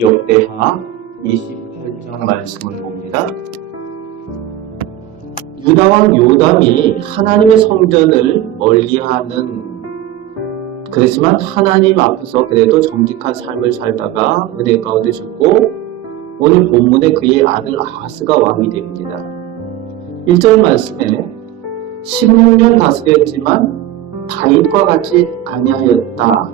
역대하 28장 말씀을 봅니다. 유다왕 요담이 하나님의 성전을 멀리하는 그렇지만 하나님 앞에서 그래도 정직한 삶을 살다가 은혜 가운데 죽고 오늘 본문에 그의 아들 아하스가 왕이 됩니다. 1절 말씀에 16년 다스렸지만 다윗과 같이 아니하였다.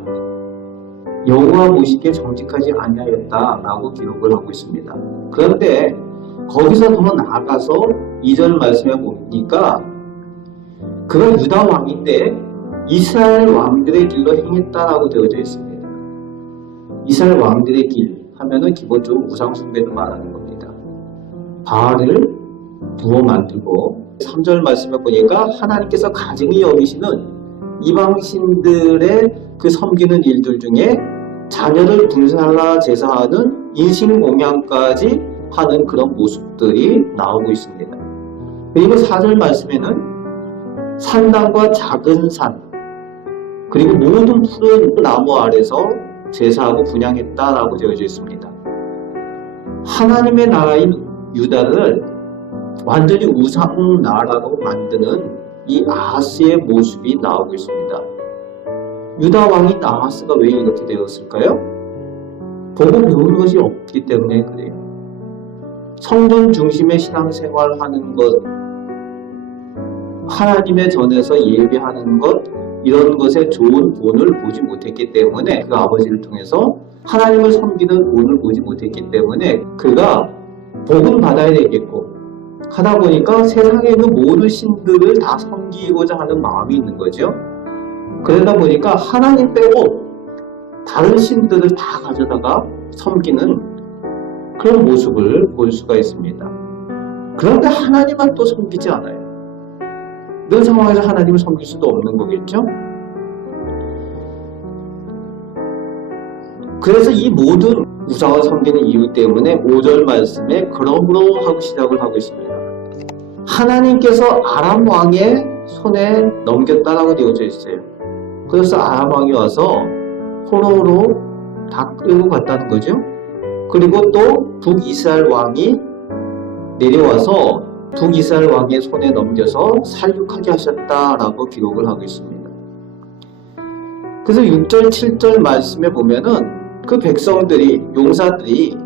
여호와 보시기에 정직하지 아니하였다 라고 기록을 하고 있습니다. 그런데 거기서 더 나아가서 2절 말씀에 보니까 그가 유다 왕인데 이스라엘 왕들의 길로 행했다라고 되어져 있습니다. 이스라엘 왕들의 길 하면은 기본적으로 우상 숭배를 말하는 겁니다. 바알을 부어 만들고 3절 말씀에 보니까 하나님께서 가증히 여기시는 이방신들의 그 섬기는 일들 중에 자녀를 불살라 제사하는 인신공양까지 하는 그런 모습들이 나오고 있습니다. 그리고 4절 말씀에는 산당과 작은 산 그리고 모든 푸른 나무 아래서 제사하고 분향했다라고 되어져 있습니다. 하나님의 나라인 유다를 완전히 우상 나라로 만드는 이 아하스의 모습이 나오고 있습니다. 유다 왕인 아하스가 왜 이렇게 되었을까요? 보고 배우는 것이 없기 때문에 그래요. 성전 중심의 신앙생활하는 것, 하나님의 전에서 예배하는 것, 이런 것에 좋은 본을 보지 못했기 때문에 그 아버지를 통해서 하나님을 섬기는 본을 보지 못했기 때문에 그가 복은 받아야 되겠고 하다 보니까 세상에 있는 모든 신들을 다 섬기고자 하는 마음이 있는 거죠. 그러다 보니까 하나님 빼고 다른 신들을 다 가져다가 섬기는 그런 모습을 볼 수가 있습니다. 그런데 하나님만 또 섬기지 않아요. 이런 상황에서 하나님을 섬길 수도 없는 거겠죠? 그래서 이 모든 우상을 섬기는 이유 때문에 5절 말씀에 그러므로 하고 시작을 하고 있습니다. 하나님께서 아람 왕의 손에 넘겼다라고 되어져 있어요. 그래서 아람 왕이 와서 포로로 다 끌고 갔다는 거죠. 그리고 또 북이스라엘 왕이 내려와서 북이스라엘 왕의 손에 넘겨서 살육하게 하셨다라고 기록을 하고 있습니다. 그래서 6절, 7절 말씀에 보면은 그 백성들이, 용사들이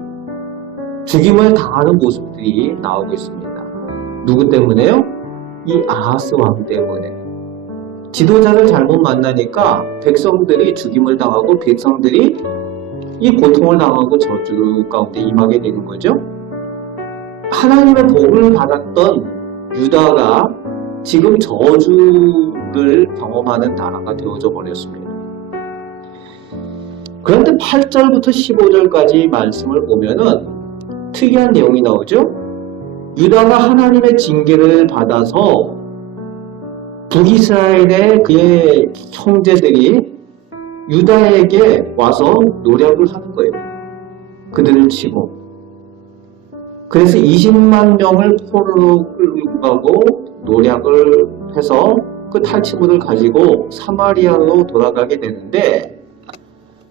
죽임을 당하는 모습들이 나오고 있습니다. 누구 때문에요? 이 아하스 왕 때문에. 지도자를 잘못 만나니까 백성들이 죽임을 당하고 백성들이 이 고통을 당하고 저주 가운데 임하게 되는 거죠. 하나님의 복을 받았던 유다가 지금 저주를 경험하는 나라가 되어져 버렸습니다. 그런데 8절부터 15절까지 말씀을 보면은 특이한 내용이 나오죠. 유다가 하나님의 징계를 받아서 북이스라엘의 그의 형제들이 유다에게 와서 노력을 하는 거예요. 그들을 치고. 그래서 20만 명을 포로로 끌고 가고 노력을 해서 그 탈취물을 가지고 사마리아로 돌아가게 되는데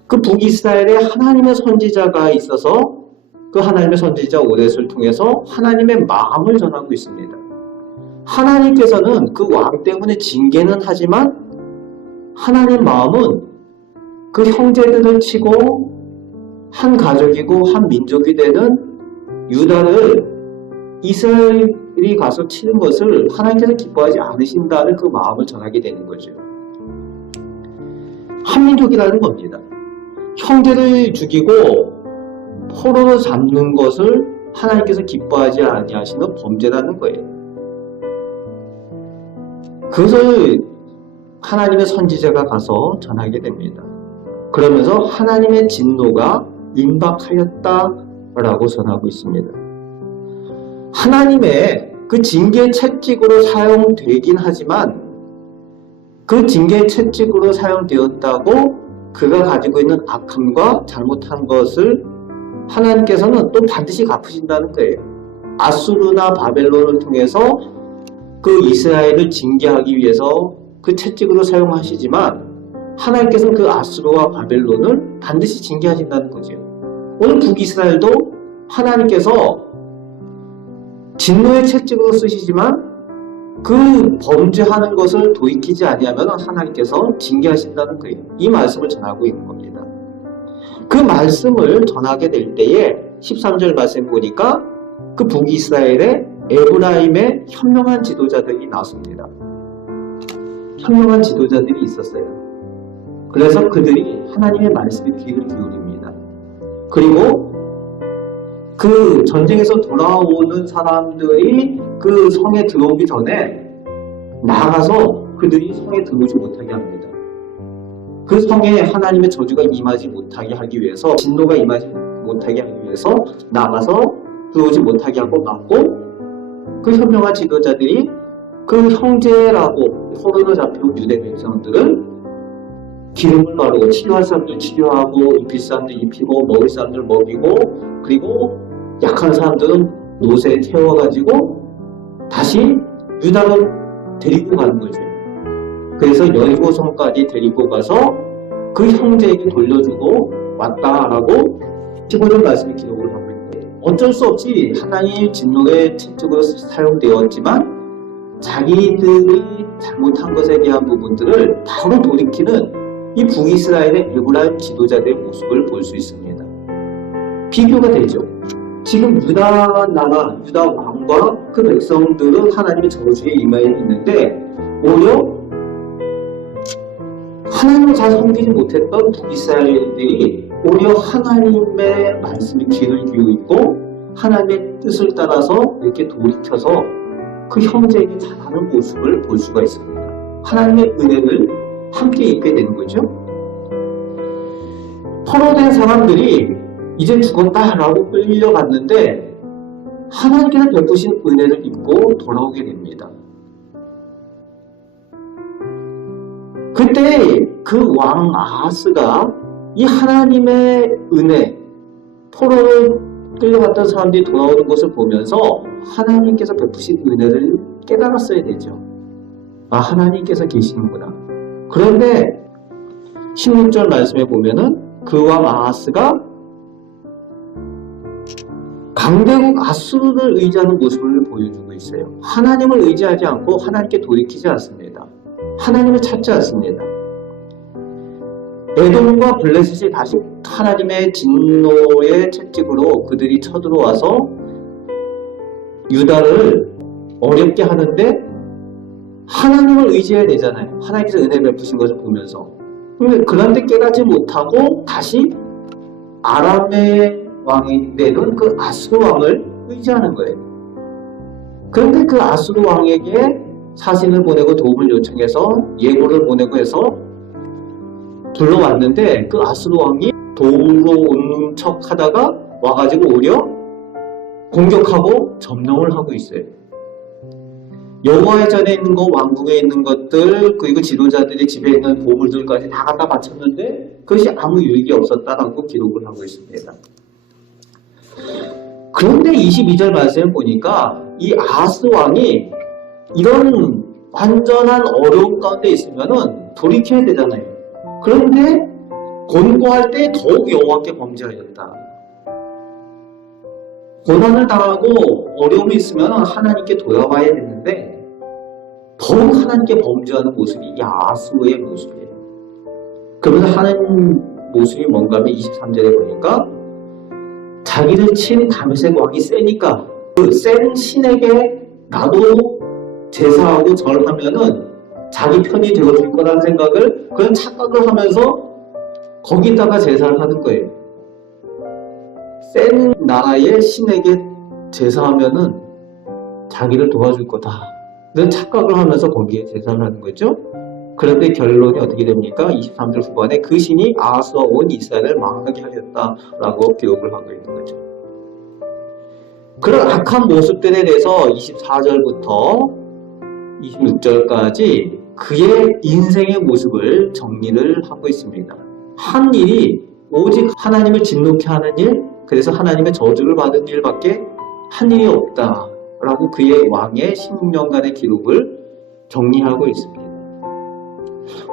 그 북이스라엘에 하나님의 선지자가 있어서 그 하나님의 선지자 오뎃을 통해서 하나님의 마음을 전하고 있습니다. 하나님께서는 그 왕 때문에 징계는 하지만 하나님 마음은 그 형제들을 치고 한 가족이고 한 민족이 되는 유다를 이스라엘이 가서 치는 것을 하나님께서 기뻐하지 않으신다는 그 마음을 전하게 되는 거죠. 한민족이라는 겁니다. 형제를 죽이고 포로로 잡는 것을 하나님께서 기뻐하지 아니하시는 범죄라는 거예요. 그것을 하나님의 선지자가 가서 전하게 됩니다. 그러면서 하나님의 진노가 임박하였다라고 전하고 있습니다. 하나님의 그 징계 채찍으로 사용되긴 하지만 그 징계 채찍으로 사용되었다고 그가 가지고 있는 악함과 잘못한 것을 하나님께서는 또 반드시 갚으신다는 거예요. 아수르나 바벨론을 통해서 그 이스라엘을 징계하기 위해서 그 채찍으로 사용하시지만 하나님께서는 그 아수르와 바벨론을 반드시 징계하신다는 거죠. 오늘 북이스라엘도 하나님께서 진노의 채찍으로 쓰시지만 그 범죄하는 것을 돌이키지 아니하면 하나님께서 징계하신다는 거예요. 이 말씀을 전하고 있는 겁니다. 그 말씀을 전하게 될 때에 13절 말씀 보니까 그 북이스라엘의 에브라임의 현명한 지도자들이 나왔습니다. 현명한 지도자들이 있었어요. 그래서 그들이 하나님의 말씀에 귀를 기울입니다. 그리고 그 전쟁에서 돌아오는 사람들이 그 성에 들어오기 전에 나가서 그들이 성에 들어오지 못하게 합니다. 그 성에 하나님의 저주가 임하지 못하게 하기 위해서, 진노가 임하지 못하게 하기 위해서 나가서 들어오지 못하게 하고 막고, 그 현명한 지도자들이 그 형제라고 포로로 잡혀온 유대 백성들은 기름을 바르고 치료할 사람들 치료하고 입힐 사람들 입히고 먹일 사람들 먹이고, 그리고 약한 사람들은 노새에 태워가지고 다시 유다로 데리고 가는 거죠. 그래서 여리고성까지 데리고 가서 그 형제에게 돌려주고 왔다라고 15절 말씀이 기록을 하고 있는데, 어쩔 수 없이 하나님의 진노의 채찍으로 사용되었지만 자기들이 잘못한 것에 대한 부분들을 바로 돌이키는 이 북이스라엘의 에브라임 지도자들의 모습을 볼 수 있습니다. 비교가 되죠. 지금 유다 나라, 유다 왕과 그 백성들은 하나님의 저주에 임하여 있는데, 오히려 하나님을 잘 섬기지 못했던 북이스라엘들이 오히려 하나님의 말씀에 귀를 기울이고 하나님의 뜻을 따라서 이렇게 돌이켜서 그 형제에게 잘하는 모습을 볼 수가 있습니다. 하나님의 은혜를 함께 입게 되는 거죠. 포로된 사람들이 이제 죽었다라고 끌려갔는데 하나님께서 베푸신 은혜를 입고 돌아오게 됩니다. 그때 그 왕 아하스가 이 하나님의 은혜, 포로를 끌려갔던 사람들이 돌아오는 것을 보면서 하나님께서 베푸신 은혜를 깨달았어야 되죠. 아, 하나님께서 계시는구나. 그런데 16절 말씀에 보면은 그 왕 아하스가 강대국 아수르를 의지하는 모습을 보여주고 있어요. 하나님을 의지하지 않고 하나님께 돌이키지 않습니다. 하나님을 찾지 않습니다. 에돔과 블레셋이 다시 하나님의 진노의 채찍으로 그들이 쳐들어와서 유다를 어렵게 하는데 하나님을 의지해야 되잖아요. 하나님께서 은혜 베푸신 것을 보면서. 그런데 깨닫지 못하고 다시 아람의 왕이 되는 그 아수르 왕을 의지하는 거예요. 그런데 그 아수르 왕에게 사신을 보내고 도움을 요청해서 예고를 보내고 해서 불러왔는데 그 아수르 왕이 도움으로 오는 척 하다가 와가지고 오히려 공격하고 점령을 하고 있어요. 여호와의 전에 있는 것, 왕궁에 있는 것들, 그리고 지도자들의 집에 있는 보물들까지 다 갖다 바쳤는데 그것이 아무 유익이 없었다라고 기록을 하고 있습니다. 그런데 22절 말씀을 보니까 이 아하스 왕이 이런 완전한 어려움 가운데 있으면은 돌이켜야 되잖아요. 그런데 권고할 때 더욱 여호와께 범죄하였다. 고난을 당하고 어려움이 있으면 하나님께 돌아와야 되는데 더욱 하나님께 범죄하는 모습이 이 아하스의 모습이에요. 그러면서 하는 모습이 뭔가 하면 23절에 보니까 자기를 친 다메섹 왕이 세니까 그 센 신에게 나도 제사하고 절하면은 자기 편이 되어줄 거라는 생각을, 그런 착각을 하면서 거기다가 제사를 하는 거예요. 센 나라의 신에게 제사하면은 자기를 도와줄 거다. 그런 착각을 하면서 거기에 제사를 하는 거죠. 그런데 결론이 어떻게 됩니까? 23절 후반에 그 신이 아하스와 온 이스라엘을 망하게 하였다라고 기록을 하고 있는 거죠. 그런 악한 모습들에 대해서 24절부터 26절까지 그의 인생의 모습을 정리를 하고 있습니다. 한 일이 오직 하나님을 진노케 하는 일, 그래서 하나님의 저주를 받은 일밖에 한 일이 없다라고 그의 왕의 16년간의 기록을 정리하고 있습니다.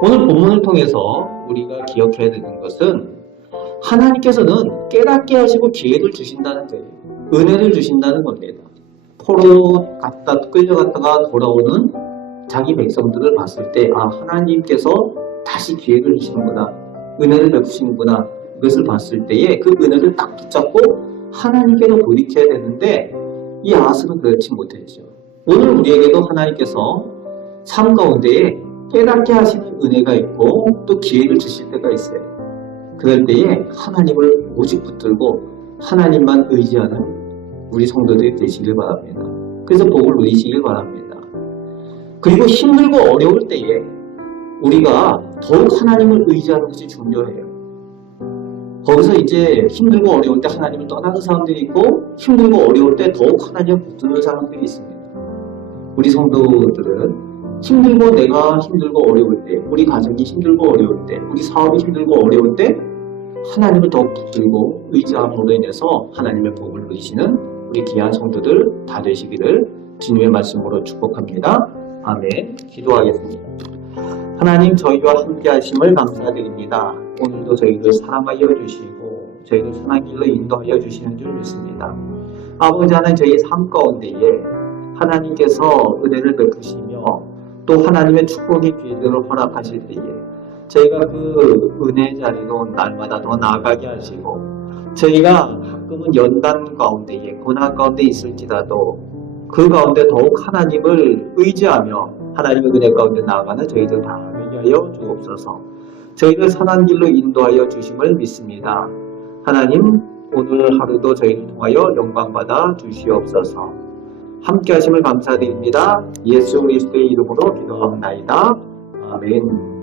오늘 본문을 통해서 우리가 기억해야 되는 것은 하나님께서는 깨닫게 하시고 기회를 주신다는 거예요. 은혜를 주신다는 겁니다. 포로 갔다 끌려갔다가 돌아오는 자기 백성들을 봤을 때 하나님께서 다시 기회를 주시는구나, 은혜를 베푸시는구나, 이것을 봤을 때에 그 은혜를 딱 붙잡고 하나님께로 돌이켜야 되는데 이 아하스는 그렇지 못했죠. 오늘 우리에게도 하나님께서 삶 가운데에 깨닫게 하시는 은혜가 있고 또 기회를 주실 때가 있어요. 그럴 때에 하나님을 오직 붙들고 하나님만 의지하는 우리 성도들이 되시길 바랍니다. 그래서 복을 누리시길 바랍니다. 그리고 힘들고 어려울 때에 우리가 더욱 하나님을 의지하는 것이 중요해요. 거기서 이제 힘들고 어려울 때 하나님을 떠나는 사람들이 있고 힘들고 어려울 때 더욱 하나님을 붙드는 사람들이 있습니다. 우리 성도들은 힘들고 내가 힘들고 어려울 때, 우리 가정이 힘들고 어려울 때, 우리 사업이 힘들고 어려울 때 하나님을 더욱 붙들고 의지함으로 인해서 하나님의 복을 누리시는 우리 귀한 성도들 다 되시기를 주님의 말씀으로 축복합니다. 아멘. 기도하겠습니다. 하나님, 저희와 함께 하심을 감사드립니다. 오늘도 저희를 사랑하여 주시고 저희를 선한 길로 인도하여 주시는 줄 믿습니다. 아버지 하나님, 저희 삶 가운데에 하나님께서 은혜를 베푸시며 또 하나님의 축복의 기회들을 허락하실 때에 저희가 그 은혜 자리로 날마다 더 나아가게 하시고 저희가 가끔은 연단 가운데에 고난 가운데 있을지라도 그 가운데 더욱 하나님을 의지하며 하나님의 은혜 가운데 나아가는 저희들 다 되게 하여 주옵소서. 저희를 선한 길로 인도하여 주심을 믿습니다. 하나님, 오늘 하루도 저희를 통하여 영광받아 주시옵소서. 함께 하심을 감사드립니다. 예수 그리스도의 이름으로 기도하옵나이다. 아멘.